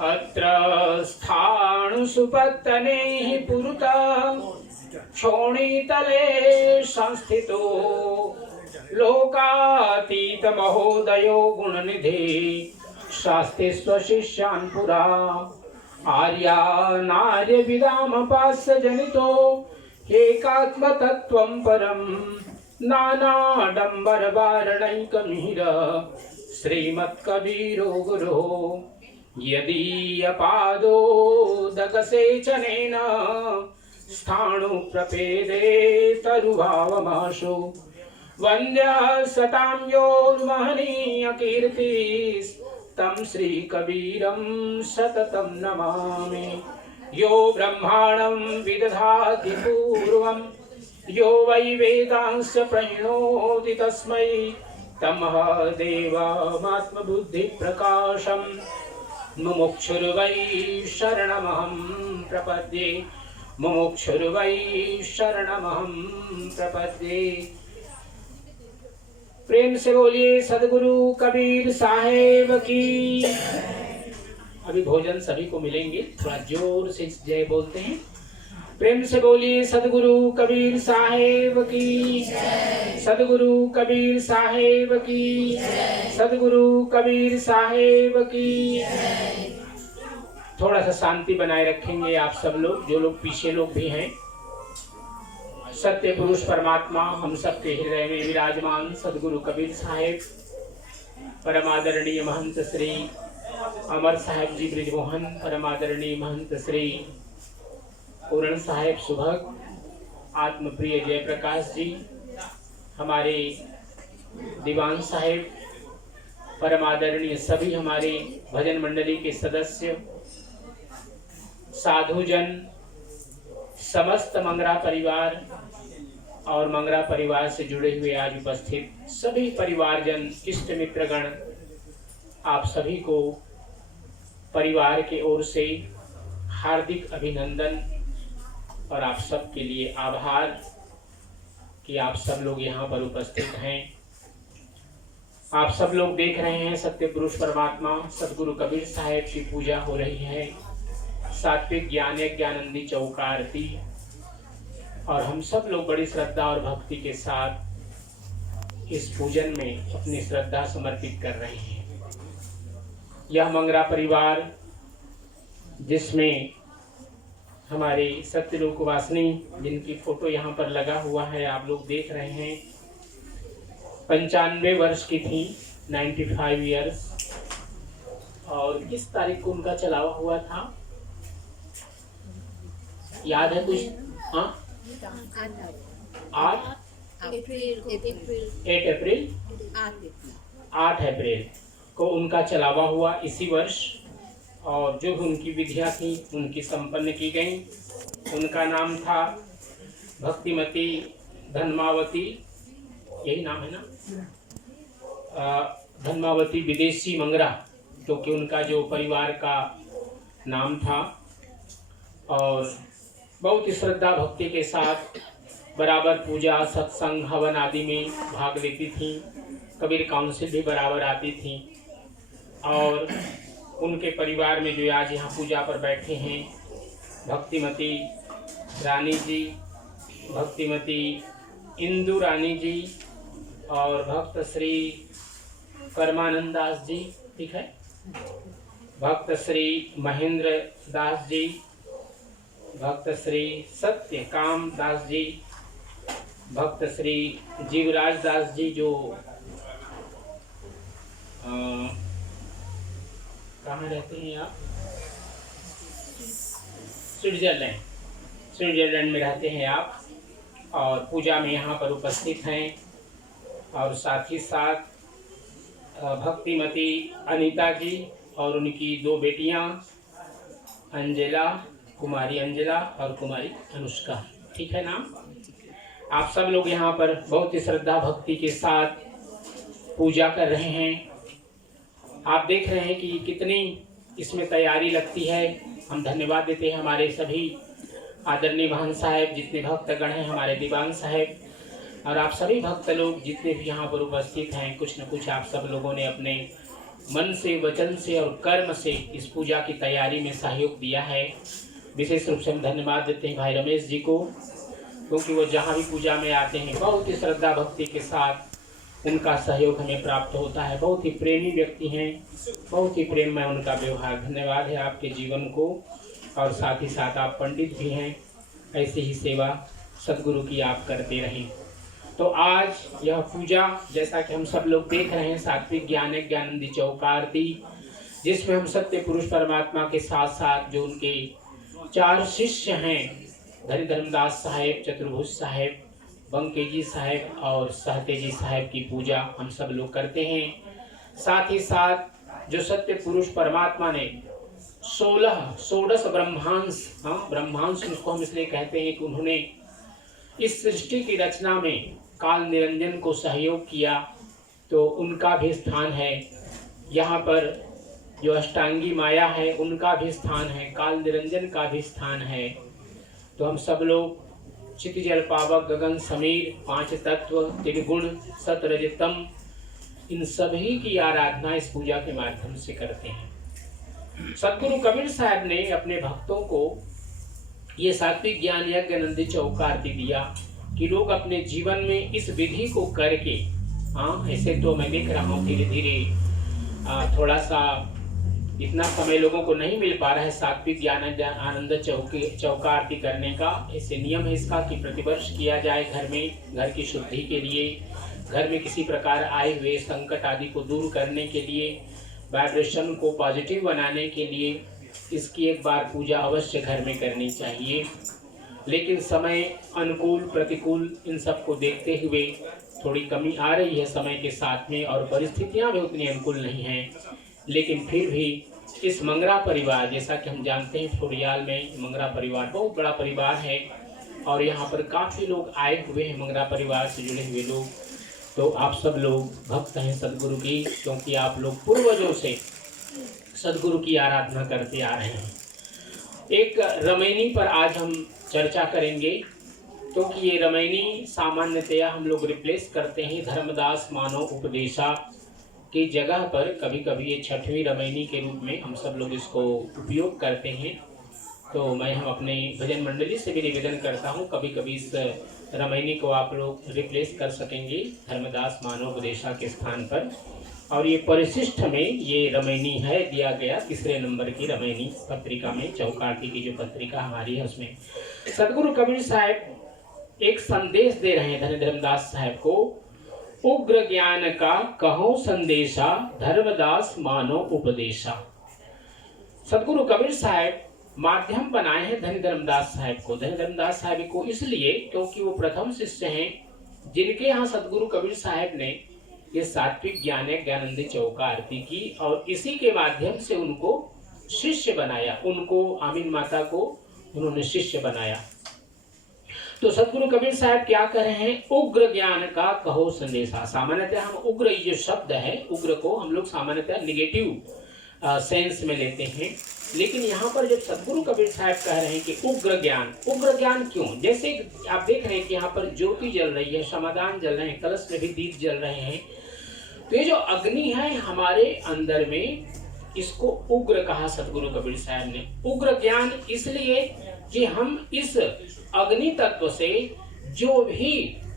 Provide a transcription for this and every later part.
अत्र स्थाणुसुपत्तनेः पुरतः क्षोणीतले संस्थितो लोकातीतमहोदयो गुणनिधि शास्ते स्वशिष्यान् पुरा आर्यानार्यविदामपास्य जनितो एकात्मतत्त्वं परं नानाडम्बरवारणैकमिहिर श्रीमत्कबीरो गुरुः यदीयपादोदकसेचनेन स्थाणुप्रपेदे तरुभावमाशु वन्द्यः सतां योर्महनीयकीर्तिस्तं श्रीकबीरं सततं नमामि। यो ब्रह्माणं विदधाति पूर्वं यो वै वेदांश्च प्रणोति तस्मै तमःदेवमात्मबुद्धिप्रकाशं मुमुक्षुर्वै शरणमहं प्रपद्ये मुमुक्षुर्वै शरणमहं प्रपद्ये। प्रेम से बोलिए सदगुरु कबीर साहेब की। अभी भोजन सभी को मिलेंगे, थोड़ा जोर से जय बोलते हैं। प्रेम से बोलिए सदगुरु कबीर साहेब की, सदगुरु कबीर साहेब की, सदगुरु कबीर साहेब की। थोड़ा सा शांति बनाए रखेंगे आप सब लोग, जो लोग पीछे लोग भी हैं। सत्य पुरुष परमात्मा हम सबके हृदय में विराजमान सदगुरु कबीर साहेब, परम आदरणीय महंत श्री अमर साहेब जी ब्रिजमोहन, परम आदरणीय महंत श्री पूर्ण साहेब सुभग, आत्मप्रिय जयप्रकाश जी, हमारे दीवान साहेब, परम आदरणीय सभी हमारे भजन मंडली के सदस्य, साधुजन, समस्त मंगरा परिवार और मंगरा परिवार से जुड़े हुए आज उपस्थित सभी परिवारजन, इष्ट मित्रगण, आप सभी को परिवार के ओर से हार्दिक अभिनंदन और आप सब के लिए आभार कि आप सब लोग यहाँ पर उपस्थित हैं। आप सब लोग देख रहे हैं सत्य पुरुष परमात्मा सदगुरु कबीर साहेब की पूजा हो रही है, सात्विक ज्ञान ज्ञानंदी चौका आरती, और हम सब लोग बड़ी श्रद्धा और भक्ति के साथ इस पूजन में अपनी श्रद्धा समर्पित कर रहे हैं। यह मंगरा परिवार जिसमें हमारे सत्यलोक वासिनी, जिनकी फोटो यहाँ पर लगा हुआ है, आप लोग देख रहे हैं, 95 वर्ष की थी, 95 इयर्स। और किस तारीख को उनका चलावा हुआ था, याद है कुछ? हाँ, 8 अप्रैल को उनका चलावा हुआ इसी वर्ष। और जो भी उनकी विधियाँ थी उनकी संपन्न की गई। उनका नाम था भक्तिमती धन्मावती, यही नाम है ना, धन्मावती विदेशी मंगरा, क्योंकि उनका जो परिवार का नाम था। और बहुत ही श्रद्धा भक्ति के साथ बराबर पूजा, सत्संग, हवन आदि में भाग लेती थी। कबीर काउंसिल भी बराबर आती थी। और उनके परिवार में जो आज यहाँ पूजा पर बैठे हैं, भक्तिमती रानी जी, भक्तिमती इंदु रानी जी और भक्त श्री परमानंद दास जी, ठीक है, भक्त श्री महेंद्र दास जी, भक्त श्री सत्यकाम दास जी, भक्त श्री जीवराज दास जी, जो कहाँ रहते हैं आप? स्विट्जरलैंड में रहते हैं आप, और पूजा में यहाँ पर उपस्थित हैं। और साथ ही साथ भक्तिमती अनीता जी और उनकी 2 बेटियाँ, अंजेला, कुमारी अंजेला और कुमारी अनुष्का, ठीक है नाम। आप सब लोग यहाँ पर बहुत ही श्रद्धा भक्ति के साथ पूजा कर रहे हैं। आप देख रहे हैं कि कितनी इसमें तैयारी लगती है। हम धन्यवाद देते हैं हमारे सभी आदरणीय महंत साहेब, जितने भक्तगण हैं, हमारे दीवान साहेब, और आप सभी भक्त लोग जितने भी यहाँ पर उपस्थित हैं। कुछ न कुछ आप सब लोगों ने अपने मन से, वचन से और कर्म से इस पूजा की तैयारी में सहयोग दिया है। विशेष रूप से हम धन्यवाद देते हैं भाई रमेश जी को, क्योंकि वो जहाँ भी पूजा में आते हैं बहुत ही श्रद्धा भक्ति के साथ उनका सहयोग हमें प्राप्त होता है। बहुत ही प्रेमी व्यक्ति हैं, बहुत ही प्रेम में उनका व्यवहार। धन्यवाद है आपके जीवन को, और साथ ही साथ आप पंडित भी हैं, ऐसी ही सेवा सद्गुरु की आप करते रहें। तो आज यह पूजा जैसा कि हम सब लोग देख रहे हैं, सात्विक ज्ञानानंद चौक आरती, जिसमें हम सत्य पुरुष परमात्मा के साथ साथ जो उनके 4 शिष्य हैं, धनी धर्मदास साहेब, चतुर्भुज साहेब, बंकेजी साहेब और सहतेजी साहेब की पूजा हम सब लोग करते हैं। साथ ही साथ जो सत्य पुरुष परमात्मा ने 16 ब्रह्मांश, ब्रह्मांश उसको हम इसलिए कहते हैं कि उन्होंने इस सृष्टि की रचना में काल निरंजन को सहयोग किया, तो उनका भी स्थान है यहाँ पर। जो अष्टांगी माया है उनका भी स्थान है, काल निरंजन का भी स्थान है। तो हम सब लोग चित जल पावक गगन समीर, 5 तत्व, त्रिगुण, सत रज तम, इन सभी की आराधना इस पूजा के माध्यम से करते हैं। सद्गुरु कबीर साहब ने अपने भक्तों को ये सात्विक ज्ञान यज्ञ आनंद चौक आरती दिया कि लोग अपने जीवन में इस विधि को करके, ऐसे तो मैं देख रहा हूँ धीरे धीरे थोड़ा सा इतना समय लोगों को नहीं मिल पा रहा है सात्विक ज्ञान आनंद चौक आरती करने का। ऐसे नियम है इसका कि प्रतिवर्ष किया जाए घर में, घर की शुद्धि के लिए, घर में किसी प्रकार आए हुए संकट आदि को दूर करने के लिए, वाइब्रेशन को पॉजिटिव बनाने के लिए इसकी एक बार पूजा अवश्य घर में करनी चाहिए। लेकिन समय अनुकूल प्रतिकूल इन सब को देखते हुए थोड़ी कमी आ रही है समय के साथ में, और परिस्थितियां भी उतनी अनुकूल नहीं हैं। लेकिन फिर भी इस मंगरा परिवार, जैसा कि हम जानते हैं फ्लोरियाल में मंगरा परिवार बहुत बड़ा परिवार है, और यहाँ पर काफ़ी लोग आए हुए हैं मंगरा परिवार से जुड़े हुए लोग। तो आप सब लोग भक्त हैं सद्गुरु की, क्योंकि आप लोग पूर्वजों से सद्गुरु की आराधना करते आ रहे हैं। एक रमैनी पर आज हम चर्चा करेंगे, क्योंकि ये रमैनी सामान्यतया हम लोग रिप्लेस करते हैं धर्मदास मानव उपदेशा की जगह पर। कभी कभी ये 6वीं रमैनी के रूप में हम सब लोग इसको उपयोग करते हैं। तो मैं हम अपने भजन मंडली से भी निवेदन करता हूँ, कभी कभी इस रमैनी को आप लोग रिप्लेस कर सकेंगे धर्मदास मानव उपदेशा के स्थान पर। और ये परिशिष्ट में ये रमैनी है दिया गया, 3 नंबर की रमैनी पत्रिका में, चौक आरती की जो पत्रिका हमारी है उसमें सद्गुरु कबीर साहब एक संदेश दे रहे हैं धनी धर्मदास साहब को। उग्र ज्ञान का कहो संदेशा, धर्मदास मानो उपदेशा। सद्गुरु कबीर साहब माध्यम बनाए हैं धनी धर्मदास साहब को। धनी धर्मदास साहब को इसलिए क्योंकि वो प्रथम शिष्य हैं जिनके यहाँ सद्गुरु कबीर साहब ने ये सात्विक ज्ञानानंद चौक आरती की, और इसी के माध्यम से उनको शिष्य बनाया, उनको आमीन माता को उन्होंने शिष्य बनाया। तो सद्गुरु कबीर साहब क्या कर रहे हैं, उग्र ज्ञान का कहो संदेशा। सामान्यतः हम उग्र, ये जो शब्द है उग्र को हम लोग सामान्यतः निगेटिव सेंस में लेते हैं, लेकिन यहाँ पर जब सद्गुरु कबीर साहब कह रहे हैं कि उग्र ज्ञान क्यों, जैसे आप देख रहे हैं कि यहाँ पर ज्योति जल रही है, समाधान जल रहे हैं, कलश में भी दीप जल रहे हैं। तो ये जो अग्नि है हमारे अंदर में, इसको उग्र कहा सद्गुरु कबीर साहब ने। उग्र ज्ञान इसलिए कि हम इस अग्नि तत्व से जो भी,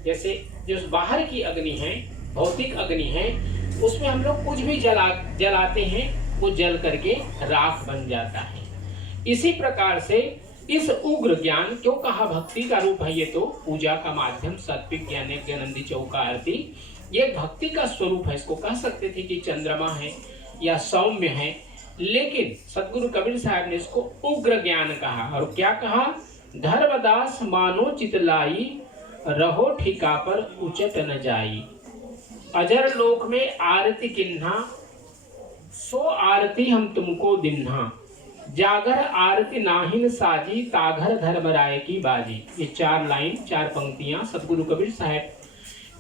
जैसे जो बाहर की अग्नि है, भौतिक अग्नि है, उसमें हम लोग कुछ भी जलाते हैं, वो जल करके राख बन जाता है। इसी प्रकार से इस उग्र ज्ञान क्यों कहा, भक्ति का रूप है ये, तो पूजा का माध्यम सात्विक ज्ञानानंद चौक आरती ये भक्ति का स्वरूप है। इसको कह सकते थे कि चंद्रमा है या सौम्य है, लेकिन सद्गुरु कबीर साहब ने इसको उग्र ज्ञान कहा। और क्या कहा, धर्मदास मानो चितलाई, रहो ठिका पर उचट न जाई। अजर लोक में आरती किन्हा, सो आरती हम तुमको दिन्हा। जागर आरती नाहिन साजी, ताघर धर्मराय की बाजी। ये 4 लाइन 4 पंक्तियां सद्गुरु कबीर साहब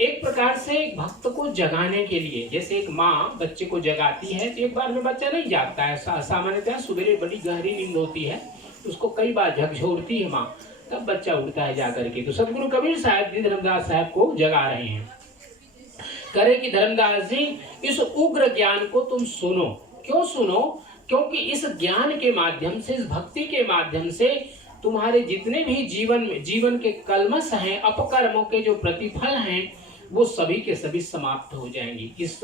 एक प्रकार से एक भक्त को जगाने के लिए, जैसे एक माँ बच्चे को जगाती है तो एक बार में बच्चा नहीं जागता है, सामान्यतः सुबह बड़ी गहरी नींद होती है, उसको कई बार झकझोरती है माँ, तब बच्चा उठता है जाकर के। तो सद्गुरु कबीर साहब जी धर्मदास साहब को जगा रहे हैं करे कि धर्मदास जी इस उग्र ज्ञान को तुम सुनो। क्यों सुनो? क्योंकि इस ज्ञान के माध्यम से, इस भक्ति के माध्यम से तुम्हारे जितने भी जीवन के कलमश हैं, अपकर्मों के जो प्रतिफल हैं, वो सभी के सभी समाप्त हो जाएंगे। इस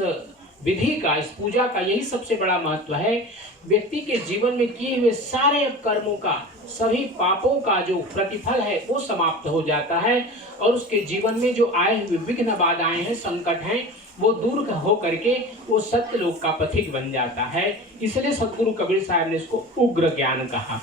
विधि का, इस पूजा का यही सबसे बड़ा महत्व है। व्यक्ति के जीवन में किए हुए सारे अपकर्मों का, सभी पापों का जो प्रतिफल है वो समाप्त हो जाता है और उसके जीवन में जो आए हुए विघ्न बाधाएं हैं, संकट हैं, वो दूर हो करके वो सत्यलोक का पथिक बन जाता है। इसलिए सतगुरु कबीर साहब ने इसको उग्र ज्ञान कहा।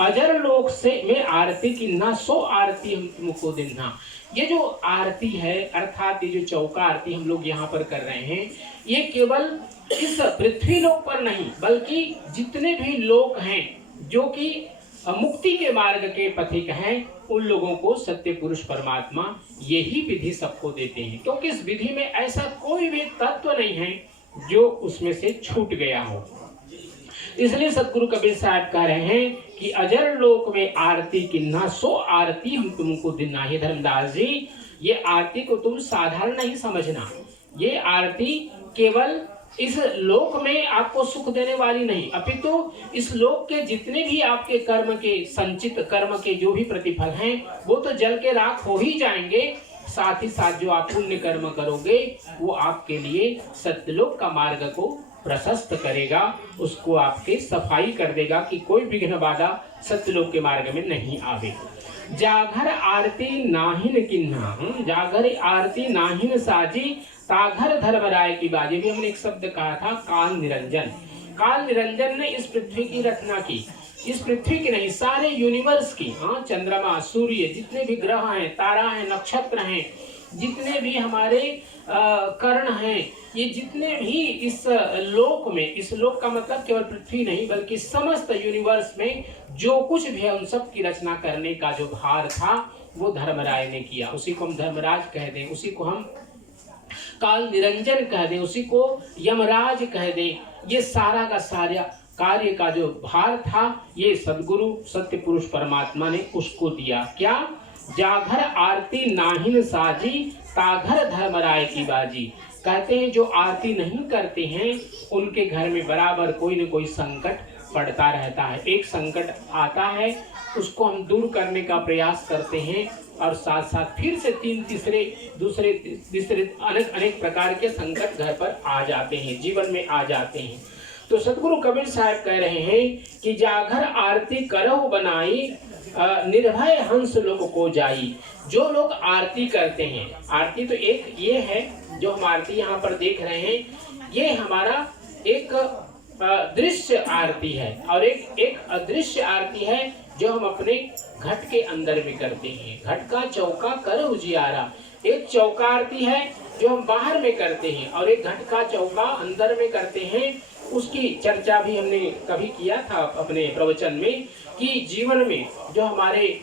अजर लोक से में आरती की ना सो आरती हम तुमको देना। ये जो आरती है, अर्थात ये जो चौका आरती हम लोग यहाँ पर कर रहे हैं, ये केवल इस पृथ्वी लोक पर नहीं, बल्कि जितने भी लोक हैं जो कि मुक्ति के मार्ग के पथिक हैं, उन लोगों को सत्य पुरुष परमात्मा यही विधि सबको देते हैं। क्योंकि इस विधि में ऐसा कोई भी तत्व नहीं है जो उसमें से छूट गया हो। इसलिए सतगुरु कबीर साहब कह रहे हैं कि अजर लोक में आरती की ना सो आरती हम तुमको देना। हे धर्मदास जी, ये आरती को तुम साधारण नहीं समझना। ये आरती केवल इस लोक में आपको सुख देने वाली नहीं, अपितु इस लोक के जितने भी आपके कर्म के, संचित कर्म के जो भी प्रतिफल हैं, वो तो जल के राख हो ही जाएंगे। साथ ही साथ जो आप पुण्य कर्म करोगे वो आपके लिए सत्यलोक का मार्ग को प्रशस्त करेगा, उसको आपके सफाई कर देगा कि कोई विघ्न बाधा सत्यलोक के मार्ग में नहीं आवे। जागर आरती नाहिन किन्हा, जागर आरती नाहिन साजी, ताघर धर्मराय की बाजी। भी हमने एक शब्द कहा था, काल निरंजन। काल निरंजन ने इस पृथ्वी की रचना की, इस पृथ्वी की नहीं, सारे यूनिवर्स की। हाँ, चंद्रमा, सूर्य, जितने भी ग्रह हैं, तारा हैं, नक्षत्र हैं, जितने भी हमारे कर्ण हैं, ये जितने भी इस लोक में, इस लोक का मतलब केवल पृथ्वी नहीं बल्कि समस्त यूनिवर्स में जो कुछ भी है, उन सब की रचना करने का जो भार था वो धर्मराय ने किया। उसी को हम धर्मराज कह दें, उसी को हम काल निरंजन कह दें, उसी को यमराज कह दें। ये सारा का सारा कार्य का जो भार था, ये सद्गुरु सत्य पुरुष परमात्मा ने उसको दिया। क्या? जागर आरती नाहिन साजी, ताघर धर्मराय की बाजी। कहते हैं जो आरती नहीं करते हैं उनके घर में बराबर कोई न कोई संकट पड़ता रहता है। एक संकट आता है, उसको हम दूर करने का प्रयास करते हैं और साथ साथ फिर से तीसरे अनेक प्रकार के संकट घर पर आ जाते हैं, जीवन में आ जाते हैं। तो सतगुरु कबीर साहब कह रहे हैं कि जागर आरती करहु बनाई, निर्भय हंस लोग को जाई। जो लोग आरती करते हैं, आरती तो एक ये है जो हम आरती यहाँ पर देख रहे हैं, ये हमारा एक दृश्य आरती है और एक अदृश्य आरती है जो हम अपने घट के अंदर में करते हैं। घट का चौका कर उजियारा, एक चौका आरती है जो हम बाहर में करते हैं और एक घट का चौका अंदर में करते हैं। उसकी चर्चा भी हमने कभी किया था अपने प्रवचन में कि जीवन में जो हमारे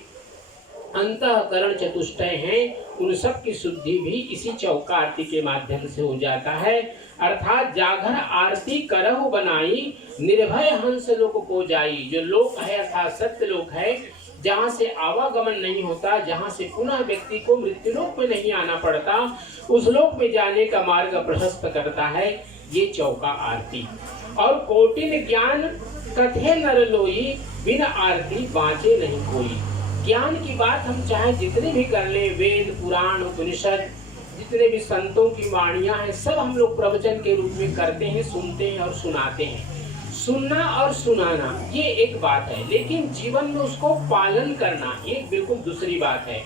अंतःकरण चतुष्टय हैं, उन सब की शुद्धि भी इसी चौका आरती के माध्यम से हो जाता है। अर्थात जागर आरती करहु बनाई, निर्भय हंस लोक को जाई। जो लोक है अर्थात सत्य लोक है, जहाँ से आवागमन नहीं होता, जहाँ से पुनः व्यक्ति को मृत्युलोक में नहीं आना पड़ता, उस लोक में जाने का मार्ग प्रशस्त करता है ये चौका आरती। और कोटिन ज्ञान कथे नर लोई, बिना आरती बाँचे नहीं कोई। ज्ञान की बात हम चाहे जितने भी कर ले, वेद पुराण उपनिषद जितने भी संतों की वाणियां हैं, सब हम लोग प्रवचन के रूप में करते हैं, सुनते हैं और सुनाते हैं। सुनना और सुनाना ये एक बात है, लेकिन जीवन में उसको पालन करना ये बिल्कुल दूसरी बात है।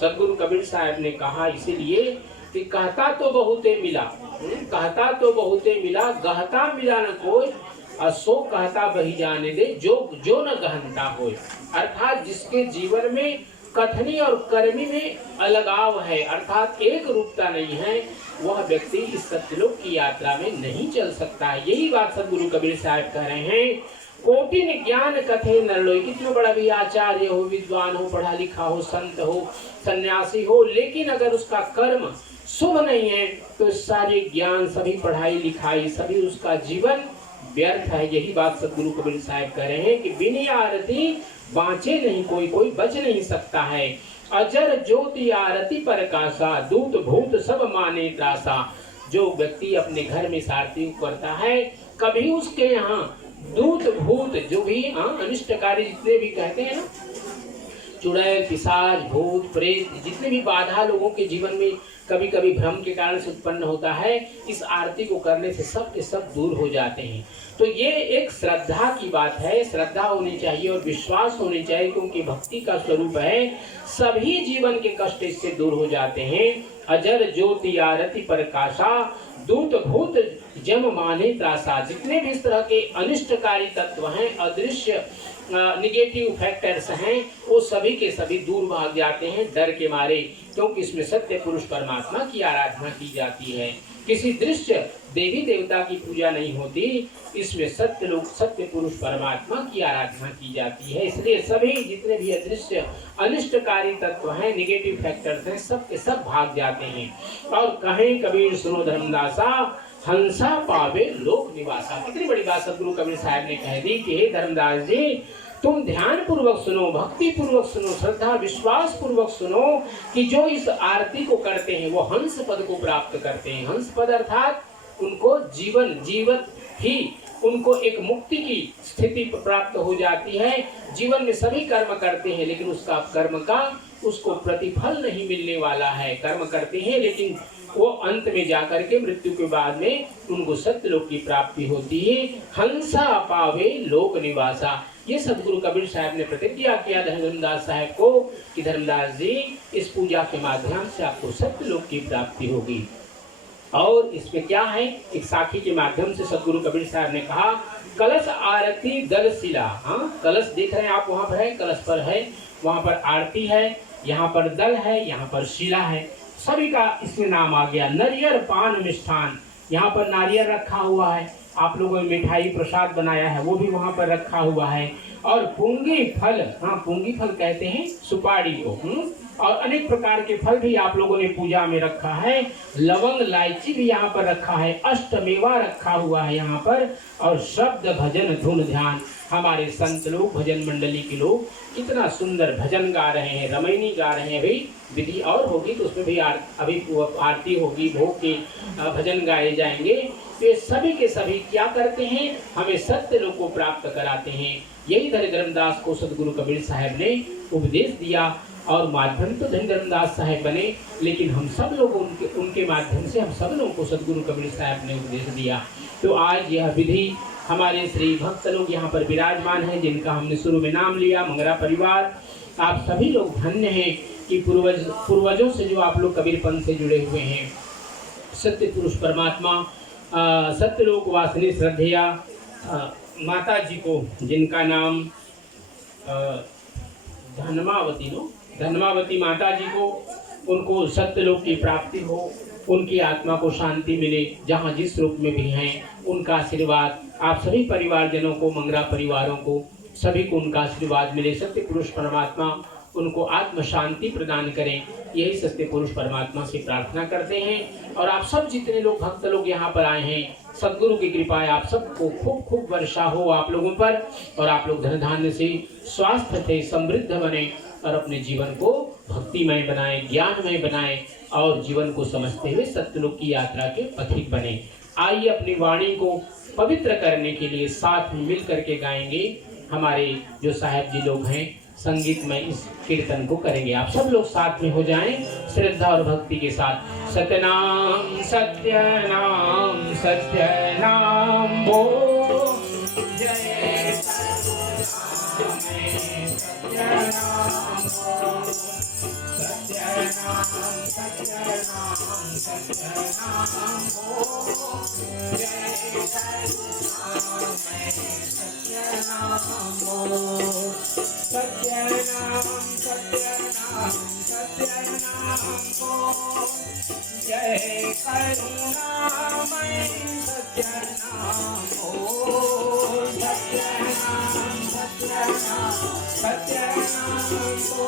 सद्गुरु कबीर साहब ने कहा इसीलिए कि कहता तो बहुते मिला, कहता तो बहुते मिला, गहता मिला न कोई, असो कहता बही जाने दे, जो न गहनता होए। अर्थात जिसके जीवन में कथनी और कर्मी में अलगाव है, अर्थात एक रूपता नहीं है, वह व्यक्ति इस सत्यलोक की यात्रा में नहीं चल सकता है। यही बात सद्गुरु कबीर साहब कह रहे हैं। कोटिन ज्ञान कथे नर लोई, कितना बड़ा भी आचार्य हो, विद्वान हो, पढ़ा लिखा हो, संत हो, सन्यासी हो, लेकिन अगर उसका कर्म शुभ नहीं है तो सारे ज्ञान, सभी पढ़ाई लिखाई, सभी उसका जीवन व्यर्थ है। यही बात सद्गुरु कबीर साहब कह रहे हैं कि बिना आरती बाँचे नहीं कोई, कोई बच नहीं सकता है। अजर ज्योति आरती पर कासा, दूत भूत सब माने त्रासा। जो व्यक्ति अपने घर में इस आरती को करता है, कभी उसके यहाँ दूत भूत जो भी अनिष्टकारी जितने भी कहते हैं ना, चुड़ैल पिशाच भूत प्रेत जितने भी बाधा लोगों के जीवन में कभी कभी भ्रम के कारण से उत्पन्न होता है, इस आरती को करने से सब के सब दूर हो जाते हैं। तो ये एक श्रद्धा की बात है, श्रद्धा होनी चाहिए और विश्वास होनी चाहिए, क्योंकि भक्ति का स्वरूप है सभी जीवन के कष्ट इससे दूर हो जाते हैं। अजर ज्योति आरती प्रकाशा दूत भूत जम माने त्रासा। जितने भी इस तरह के अनिष्टकारी तत्व हैं, अदृश्य निगेटिव फैक्टर्स हैं, वो सभी के सभी दूर भाग जाते हैं डर के मारे, क्योंकि इसमें सत्य पुरुष परमात्मा की आराधना की जाती है। किसी दृश्य देवी देवता की पूजा नहीं होती, इसमें सत्य लोग सत्य पुरुष परमात्मा की आराधना की जाती है। इसलिए सभी जितने भी अदृश्य अनिष्टकारी तत्व हैं, निगेटिव फैक्टर्स हैं, सब के सब भाग जाते हैं। और कहें कबीर सुनो धर्मदासा हंसा पावे लोक निवासा। कितनी बड़ी बात सदगुरु कबीर साहब ने कह दी कि हे धर्मदास जी, तुम ध्यान पूर्वक सुनो, भक्ति पूर्वक सुनो, श्रद्धा विश्वास पूर्वक सुनो कि जो इस आरती को करते हैं वो हंस पद को प्राप्त करते हैं। हंस पद अर्थात उनको जीवत ही उनको एक मुक्ति की स्थिति प्राप्त हो जाती है। जीवन में सभी कर्म करते हैं, लेकिन उसका कर्म का उसको प्रतिफल नहीं मिलने वाला है। कर्म करते हैं लेकिन वो अंत में जाकर के मृत्यु के बाद में उनको सत्यलोक की प्राप्ति होती है। हंसा पावे लोक निवासा। ये सदगुरु कबीर साहब ने प्रतिज्ञा किया धर्मदास साहब को कि धर्मदास जी, इस पूजा के माध्यम से आपको सत्यलोक की प्राप्ति होगी। और इसमें क्या है, एक साखी के माध्यम से सदगुरु कबीर साहब ने कहा, कलश आरती दल शिला। कलश देख रहे हैं आप, वहाँ पर है, कलश पर है, वहाँ पर आरती है, यहाँ पर दल है, यहाँ पर शिला है, सभी का इसमें नाम आ गया। नारियल पान मिष्ठान, यहाँ पर नारियल रखा हुआ है, आप लोगों ने मिठाई प्रसाद बनाया है वो भी वहाँ पर रखा हुआ है। और पुंगी फल, पुंगी फल कहते हैं सुपारी को, और अनेक प्रकार के फल भी आप लोगों ने पूजा में रखा है। लवंग इलायची भी यहाँ पर रखा है, अष्टमेवा रखा हुआ है यहाँ पर। और शब्द भजन धुन ध्यान, हमारे संत लोग भजन मंडली के लोग कितना सुंदर भजन गा रहे हैं, रमैनी गा रहे हैं। भाई विधि और होगी तो उसमें भी अभी आरती होगी, भोग के भजन गाए जाएंगे। तो ये सभी के सभी क्या करते हैं, हमें सत्य लोक को प्राप्त कराते हैं। यही धर्मदास को सदगुरु कबीर साहब ने उपदेश दिया, और माध्यम तो धर्मदास साहब बने, लेकिन हम सब लोग उनके माध्यम से हम सब लोगों को सदगुरु कबीर साहब ने उपदेश दिया। तो आज यह विधि हमारे श्री भक्त लोग यहाँ पर विराजमान हैं, जिनका हमने शुरू में नाम लिया, मंगरा परिवार। आप सभी लोग धन्य हैं कि पूर्वजों से जो आप लोग कबीर पंथ से जुड़े हुए हैं। सत्य पुरुष परमात्मा सत्यलोक वासिनी श्रद्धेया माता जी को, जिनका नाम धनमावती माता जी को, उनको सत्यलोक की प्राप्ति हो, उनकी आत्मा को शांति मिले, जहाँ जिस रूप में भी हैं। उनका आशीर्वाद आप सभी परिवारजनों को, मंगरा परिवारों को, सभी को उनका आशीर्वाद मिले। सत्य पुरुष परमात्मा उनको आत्म शांति प्रदान करें, यही सत्य पुरुष परमात्मा से प्रार्थना करते हैं। और आप सब जितने लोग भक्त लोग यहाँ पर आए हैं, सद्गुरु की कृपा है आप सबको खूब खूब वर्षा हो आप लोगों पर, और आप लोग धन धान्य से, स्वास्थ्य से समृद्ध बने, और अपने जीवन को भक्तिमय बनाएं, ज्ञानमय बनाएं, और जीवन को समझते हुए सत्यलोक की यात्रा के पथिक बने। आइए अपनी वाणी को पवित्र करने के लिए साथ में मिल करके गाएंगे। हमारे जो साहेब जी लोग हैं संगीत में इस कीर्तन को करेंगे। आप सब लोग साथ में हो जाएं श्रद्धा और भक्ति के साथ। सत्यनाम सत्यनाम सत्यनाम बो जय सत्यनाम सत्यनाम सत्यनाम सत्यनाम बो जय सत्यनाम सत्यनाम सत्यनाम सत्यनाम को जय करुणामय सत्यनाम को सत्यनाम सत्यनाम सत्यनाम को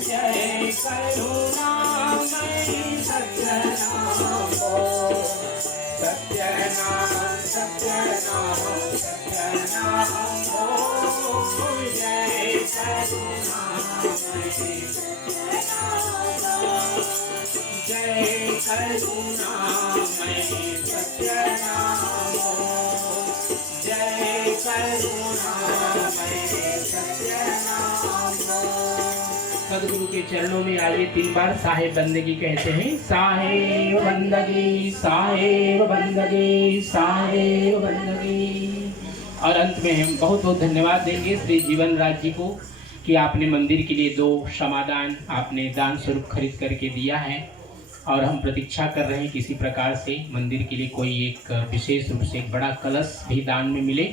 जय करुणामय सत्यनाम को सत्यनाम सत्यनाम सत्यनाम को जय करुणामय जय करुणामय सत्य नाम जय करुणामय सत्य नाम। सदगुरु के चरणों में आइए 3 बार साहेब बंदगी कहते हैं। साहेब बंदगी, साहेब बंदगी, साहेब बंदगी। और अंत में हम बहुत बहुत धन्यवाद देंगे श्री जीवन राज जी को कि आपने मंदिर के लिए 2 समाधान आपने दान स्वरूप खरीद करके दिया है। और हम प्रतीक्षा कर रहे हैं किसी प्रकार से मंदिर के लिए कोई एक विशेष रूप से एक बड़ा कलश भी दान में मिले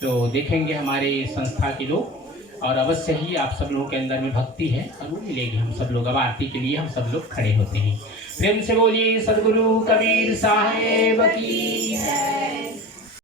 तो देखेंगे हमारे संस्था के लोग। और अवश्य ही आप सब लोगों के अंदर में भक्ति है और वो मिलेगी हम सब लोग। अब आरती के लिए हम सब लोग खड़े होते हैं। प्रेम से बोलिए सदगुरु कबीर साहेब की जय।